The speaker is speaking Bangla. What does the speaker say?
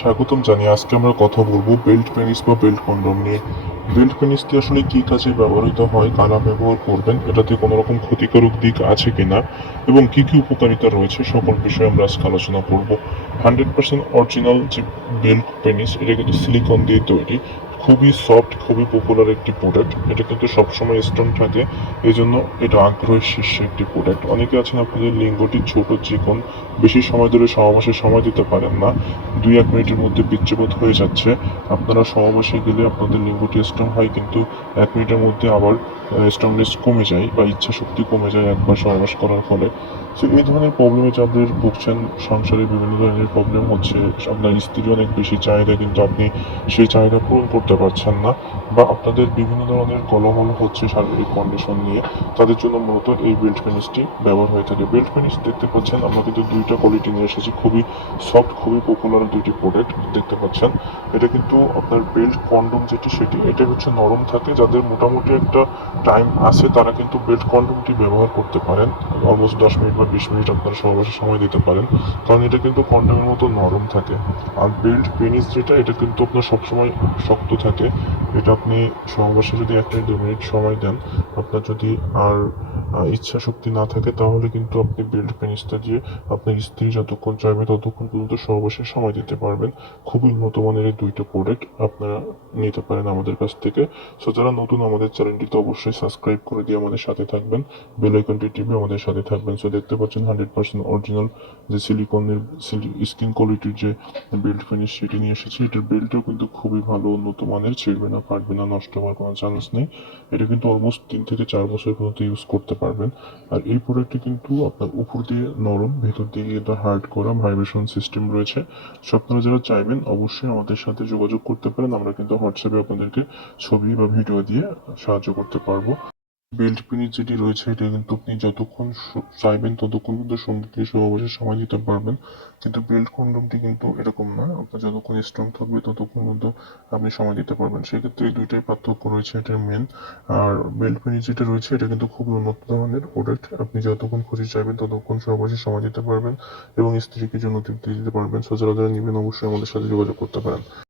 স্বাগতম জানি আজকে আমরা কথা বলব বেল্ট পেনিস বা বেল্ট কন্ডম নিয়ে। বেল্ট পেনিসটি আসলে কি কাজে ব্যবহৃত হয়, কারা ব্যবহার করবেন, এটাতে কোনো রকম ক্ষতিকারক দিক আছে কিনা এবং কি কি উপকারিতা রয়েছে সকল বিষয়ে আমরা আজকে আলোচনা করব। হান্ড্রেড পার্সেন্ট অরিজিনাল যে বেল্ট পেনিস, এটা কিন্তু সিলিকন দিয়ে তৈরি। খুবই সফট খুবই পপুলার একটি প্রোডাক্ট এটা কিন্তু সবসময় স্ট্রং থাকে। এই জন্য এটা আগ্রহের শীর্ষে একটি প্রোডাক্ট অনেকে আছেন আপনাদের লিঙ্গটি ছোট, চিকন, বেশি সময় ধরে সহবাসে সময় দিতে পারেন না। দুই এক মিনিটের মধ্যে বিচ্ছেবোধ হয়ে যাচ্ছে। আপনারা সহবাসে গেলে আপনাদের লিঙ্গটি স্ট্রং হয়, কিন্তু এক মিনিটের মধ্যে আবার স্ট্রংনেস কমে যায় বা ইচ্ছা শক্তি কমে যায় একবার সহবাস করার ফলে। তো এই ধরনের প্রবলেমে যাদের ভুগছেন, সংসারে বিভিন্ন ধরনের প্রবলেম হচ্ছে, আপনার স্ত্রী অনেক বেশি চাহিদা, কিন্তু আপনি সেই চাহিদা পূরণ করতে পারছেন না বা আপনাদের বিভিন্ন ধরনের কলহল হচ্ছে শারীরিক কন্ডিশন নিয়ে। তাদের জন্য মূলত এই বেল্ট পেনিসটি ব্যবহার হয়ে থাকে। বেল্ট পেনিস দেখতে পাচ্ছেন, আমরা কিন্তু দুইটা কোয়ালিটি নিয়ে এসেছি। খুবই সফট খুবই পপুলার দুইটি প্রোডাক্ট দেখতে পাচ্ছেন। এটা কিন্তু আপনার বেল্ট কন্ডম যেটি, সেটি এটা হচ্ছে নরম থাকে। যাদের মোটামুটি একটা টাইম আছে, তারা কিন্তু বেল্ট কন্ডমটি ব্যবহার করতে পারেন। অলমোস্ট দশ মিনিট বা বিশ মিনিট আপনারা সহবাসে সময় দিতে পারেন। কারণ এটা কিন্তু কন্ডমের মতো নরম থাকে। আর বেল্ট পেনিস যেটা, এটা কিন্তু আপনার সবসময় শক্ত থাকে। এটা আপনি সহবাসে যদি এক মিনিট দু মিনিট সময় দেন, আপনার যদি আর ইচ্ছা শক্তি না থাকে, তাহলে কিন্তু আপনি বেল্ট পেনিসটা দিয়ে আপনার স্ত্রী যতক্ষণ চাইবে ততক্ষণ পর্যন্ত সহবাসে সময় দিতে পারবেন। খুবই উন্নত মানের এই দুইটা প্রোডাক্ট আপনারা নিতে পারেন আমাদের কাছ থেকে। সো যারা নতুন আমাদের চ্যানেলটিতে অবশ্যই সাবস্ক্রাইব করে দিয়ে আমাদের সাথে থাকবেন। বেল আইকনটি টিপে আমাদের সাথে থাকবেন। সো দেখতে পাচ্ছেন হান্ড্রেড পার্সেন্ট অরিজিনাল যে সিলিকনের স্কিন কোয়ালিটির যে বেল্ট ফিনিশ সেটি নিয়ে এসেছি। এটার বেল্টও কিন্তু খুবই ভালো, উন্নত মানের। ছিঁড়বে না ফাটবে না, নষ্ট হওয়ার কোনো চান্স নেই। এটা কিন্তু অলমোস্ট তিন থেকে চার বছর পর্যন্ত ইউজ করতে পারবেন। আর এই প্রোডাক্টটি কিন্তু আপনার উপর দিয়ে নরম, ভেতর দিয়ে এটা হার্ড করা ভাইব্রেশন সিস্টেম রয়েছে। সো আপনারা যারা চাইবেন, অবশ্যই আমাদের সাথে যোগাযোগ করতে পারেন। আমরা কিন্তু হোয়াটসঅ্যাপে আপনাদেরকে ছবি বা ভিডিও দিয়ে সাহায্য করতে পারব। বেল্ট পিনিস যেটি রয়েছে, এটা কিন্তু আপনি যতক্ষণ চাইবেন ততক্ষণ কিন্তু সঙ্গীকে সহবাসে সময় দিতে পারবেন। কিন্তু বেল্ট কন্ডমটি কিন্তু এরকম না, আপনার যতক্ষণ স্ট্রং থাকবে ততক্ষণ কিন্তু আপনি সময় দিতে পারবেন। সেক্ষেত্রে এই দুইটাই পার্থক্য রয়েছে এটার মেন আর বেল্ট পেনিস যেটা রয়েছে, এটা কিন্তু খুবই উন্নত ধরনের প্রোডাক্ট আপনি যতক্ষণ খুশি চাইবেন ততক্ষণ সহবাসে সময় দিতে পারবেন এবং স্ত্রীকে জন্য দিতে পারবেন। সো যারা যারা নেবেন অবশ্যই আমাদের সাথে যোগাযোগ করতে পারেন।